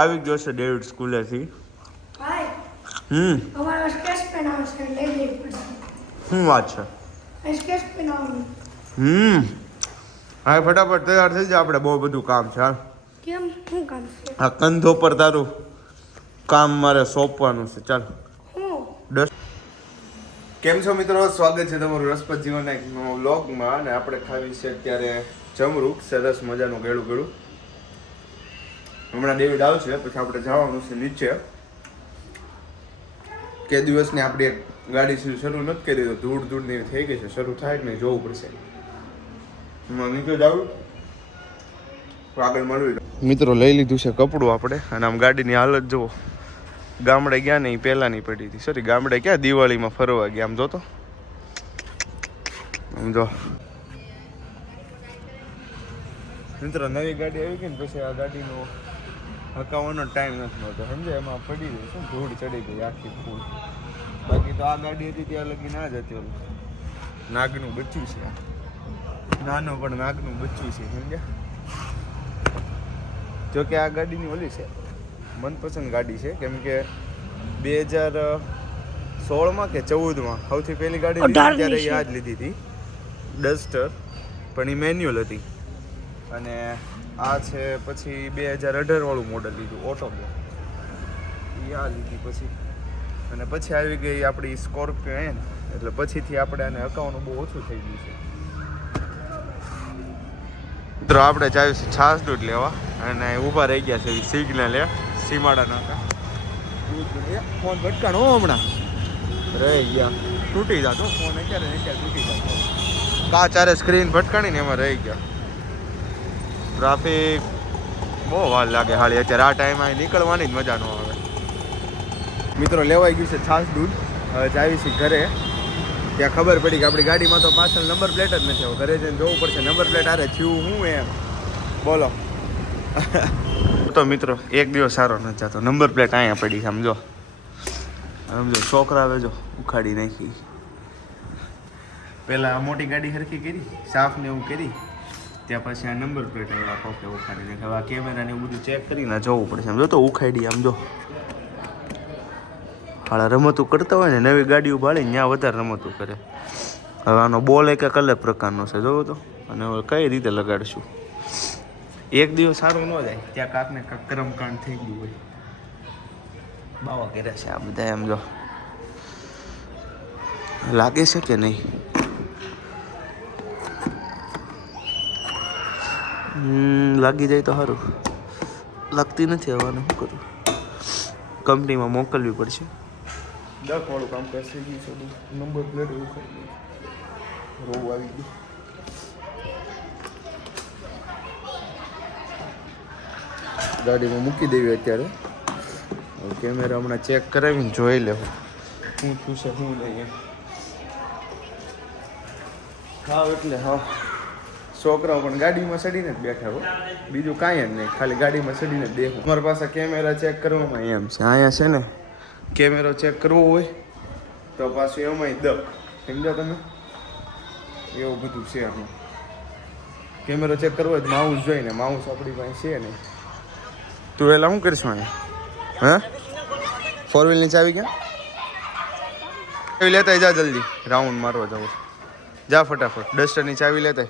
આવી ગયો છે ડેવિડ સ્કૂલેથી. અમારો સ્કેચ પેન આવશે લઈ લેવી પડશે. શું વાત છે? સ્કેચ પેન આવવાનું. હા ફટાફટ તૈયાર થઈ જા, આપણે બહુ બધું કામ છે. હા કેમ શું કામ છે? આ કંધો પર તારું કામ મારે સોંપવાનું છે. ચાલ કેમ છો મિત્રો, સ્વાગત છે તમારું રસપ્રદ જીવનના એક વ્લોગમાં. અને આપણે ખાવી છે અત્યારે જમરૂખ, સરસ મજાનું ગળું ગળું. હમણાં ડેવિડ આવશે પછી આપણે જવાનું છે નીચે. કે દિવસની આપણી એક ગાડી શરૂ નથી કરી તો ધૂળની થઈ ગઈ છે, શરૂ થાય કે નહીં જોવું પડશે. નીચે જાવ આગળ મળવી. મિત્રો લઈ લીધું છે કપડું આપણે, અને આમ ગાડીની હાલત જુઓ. ગામડે ગયા ને એ પહેલાંની પડી હતી. સોરી, ગામડે ક્યાં દિવાળીમાં ફરવા ગયા. આમ જોતો, આમ જો મિત્રો નવી ગાડી આવી ગઈ ને પછી આ ગાડીનો હકાવવાનો ટાઈમ નથી મળતો, સમજે. એમાં પડી ગઈ છે, ધૂળ ચડી ગઈ આખી ફૂલ. બાકી તો આ ગાડી હતી ત્યાં લગી ના જ હતી. ઓલું નાગનું બચ્ચું છે, નાનો પણ નાગનું બચ્ચું છે, સમજ્યા. જોકે આ ગાડીની ઓલી છે મનપસંદ ગાડી છે, કેમ કે 2016માં કે 14માં સૌથી પહેલી ગાડી ત્યારે યાદ લીધી હતી ડસ્ટર, પણ એ મેન્યુઅલ હતી. અને આ છે પછી 2018 વાળું મોડલ લીધું ઓટોબ્લો, એ આ લીધી પછી. અને પછી આવી ગઈ આપણી સ્કોર્પિયો એન, એટલે પછીથી આપણે આને હકાવવાનું બહુ ઓછું થઈ ગયું છે. મિત્રો આપણે જાવી છે છાસ દૂધ લેવા, અને ઊભા રહી ગયા છે સિગ્નલ સીમાડા નાકા. ફોન ભટકાણો હમણાં રહી ગયા, તૂટી જતો ફોન. ક્યારે તૂટી જતો, કાચારે સ્ક્રીન ભટકાણી ને એમાં રહી ગયા. ટ્રાફિક બહુ વાર લાગે હાલી. અત્યારે આ ટાઈમ અહીં નીકળવાની જ મજા ન આવે. મિત્રો લેવાઈ ગયું છે છાસ દૂધ. હવે જાવી છે ઘરે. ત્યાં ખબર પડી કે આપણી ગાડીમાં તો પાછળ નંબર પ્લેટ જ નથી. ઘરે જઈને જોવું પડશે નંબર પ્લેટ આરે થયું હું એમ. બોલો તો મિત્રો એક દિવસ સારો નથી જતો. નંબર પ્લેટ અહીંયા પડી છે, સમજો સમજો. છોકરા આવે જો ઉખાડી નાખી. પહેલાં મોટી ગાડી હરખી કરી, સાફ ને એવું કરી, ત્યાં પછી આ નંબર પ્લેટ આવ્યા કોકે ઉખાડી નાખે. હવે આ કેમેરાને એવું બધું ચેક કરીને જોવું પડશે. આમ જો તો ઉખાડી, આમ જો હાળા રમતું કરતા હોય ને નવી ગાડીઓ ભાળીને ત્યાં વધારે રમતું કરે. હવે આનો બોલ એક અલગ પ્રકારનો છે, જોવો તો. અને હવે કઈ રીતે લગાડશું? એક દિવસ સારું ન જાય ત્યાં કાંક ને કાંક કર્મકાંડ થઈ ગયું હોય. બાવા કર્યા છે આ બધા, એમ જો લાગે છે કે નહીં. લાગી જાય તો સારું, લાગતી નથી. હવાનું શું કરું, કંપનીમાં મોકલવી પડશે. 10 વાળું કામ કરશે. નંબર પ્લેટ એવું કરી રોવ આવી ગયું. ગાડીમાં મૂકી દેવી અત્યારે. કેમેરા હમણાં ચેક કરાવીને જોઈ લેવું શું થયું છે શું નહીં. હા એટલે હા, છોકરાઓ પણ ગાડીમાં ચડીને જ બેઠા હો, બીજું કાંઈ જ નહીં, ખાલી ગાડીમાં ચડીને જ દેખું. અમારી પાસે કેમેરા ચેક કરવામાં એમ છે. અહીંયા છે ને કેમેરો ચેક કરવો હોય તો પાછું એમાંય દક, સમજો તમે. એવું બધું છે આમાં. કેમેરો ચેક કરવો હોય માઉસ જોઈને, માઉસ આપણી પાસે છે નહીં. તું એલા શું કરીશું અહીંયા? હા, 4 વ્હીલની ચાવી ક્યાં? ચાવી લેતા જા, જલ્દી રાઉન્ડ મારવા જાવ. જા ફટાફટ, ડસ્ટરની ચાવી લેતા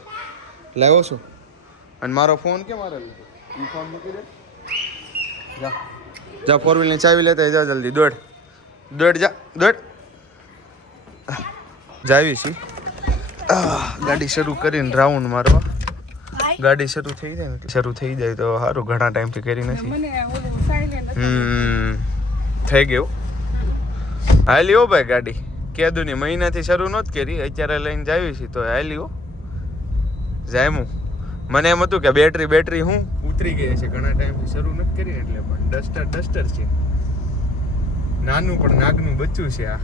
લાવ્યો છું. અને મારો ફોન કેમ મારે લીધો? એ ફોન મૂકી દે. જા જા, 4 વ્હીલની ચાવી લેતા જા જલ્દી. દોડ જા, દોડ. જાવી છી ગાડી શરૂ કરીને રાઉન્ડ મારવા. ગાડી શરૂ થઈ જાય ને, શરૂ થઈ જાય તો સારું. ઘણા ટાઈમથી કરી નથી. થઈ ગયું. હાલી હો ભાઈ ગાડી. કેદુની મહિનાથી શરૂ નહોતી કરી, અત્યારે લઈને જાવી છે તો હાલી હો. જાયમું મને એમ હતું કે બેટરી હું ઉતરી ગઈ છે, ઘણા ટાઈમથી શરૂ નથી કરી એટલે. પણ ડસ્ટર છે, નાનું પણ નાગનું બચ્ચું છે આ.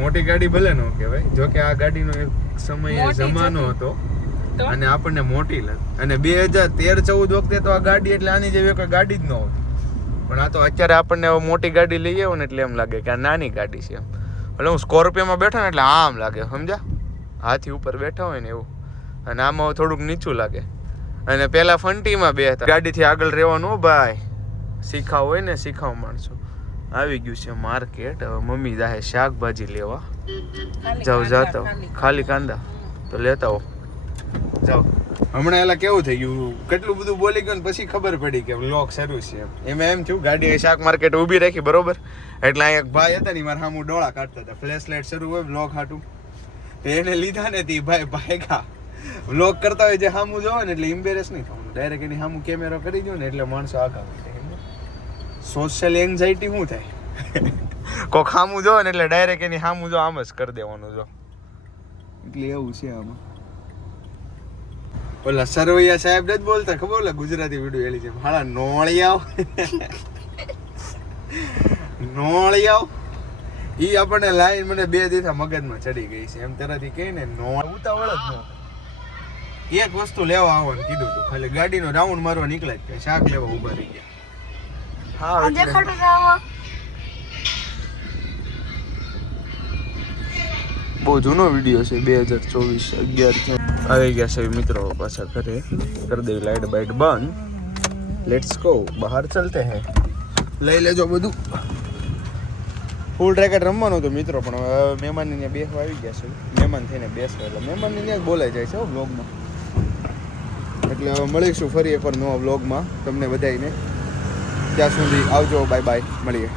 મોટી ગાડી ભલે ન કહેવાય, જોકે આ ગાડીનો એક સમય જમાનો હતો અને આપણને મોટી લાગે. અને 2013-14 વખતે તો આ ગાડી એટલે આની જેવી કોઈ ગાડી જ ન હોતી. પણ આ તો અત્યારે આપણને મોટી ગાડી લઈ આવો ને એટલે એમ લાગે કે આ નાની ગાડી છે એમ. એટલે હું સ્કોર્પિયોમાં બેઠા ને એટલે આમ લાગે, સમજ્યા, હાથી ઉપર બેઠા હોય ને એવું. અને આમાં થોડુંક નીચું લાગે. અને પેલા ફંટીમાં બે હતા, ગાડીથી આગળ રહેવાનું ભાઈ. શીખાવ હોય ને શીખાવ માણસો. આવી ગયું છે માર્કેટ. હવે મમ્મી જાહે શાકભાજી લેવા. જાઓ જાતા ખાલી કાંદા તો લેતા હો જાઓ. હમણાં એલા કેવું થઈ ગયું, કેટલું બધું બોલી ગયો ને પછી ખબર પડી કે વ્લોગ શરૂ છે એમાં એમ થયું ગાડી શાક માર્કેટ ઊભી રાખી બરોબર, એટલે અહીંયા એક ભાઈ હતા ને મારા સામું ડોળા કાઢતા હતા. ફ્લેશ લાઇટ શરૂ હોય વ્લોગ હાટું તો એને લીધા ને તે ભાઈ ભાગ્યા. વ્લોગ કરતા હોય જે સામું જોવે ને એટલે ઇમ્બેરેસ નહીં થવાનું, ડાયરેક્ટ એની સામું કેમેરો કરી દો ને એટલે માણસો આગળ. સોશિયલ એન્ઝાઇટી શું થાય? કોક સામું જોવે ને એટલે ડાયરેક્ટ એની સામું જો આમ જ કરી દેવાનું જો. એટલે એવું છે આમાં. ઓલા સરવૈયા સાહેબ જ બોલતા ખબર, ઓલા ગુજરાતી વિડીયો એલી છે ભાડા નોળિયાઓ નોળિયાઓ. ઈ આપણને લાઈન મને 2 દિવસા મગજમાં ચડી ગઈ છે. એમ તરત કહે ને નોળ ઉતાવળ જ ન. એક વસ્તુ લેવા આવવાનું કીધું તું, ખાલી ગાડીનો રાઉન્ડ મારવા નીકળ્યા જ શાક લેવા ઉભા રહી ગયા. હા દેખાડો જાવ. બહુ જૂનો વિડીયો છે 2024 11 આવી ગયા છે મિત્રો પાછા ઘરે. કરી દેવી લાઈટ બાઈટ બંધ. લેટ્સ ગો બહાર ચલતે હે. લઈ લેજો બધું. ફૂલ રેકેટ રમવાનો હતો મિત્રો, પણ હવે મહેમાનની ત્યાં બેસવા આવી ગયા છે. મહેમાન થઈને બેસવા એટલે મહેમાનની ત્યાં જ બોલાઈ જાય છે વ્લોગમાં. એટલે હવે મળીશું ફરી એકવાર નવા વ્લોગમાં તમને બધાને. ત્યાં સુધી આવજો, બાય બાય, મળીએ.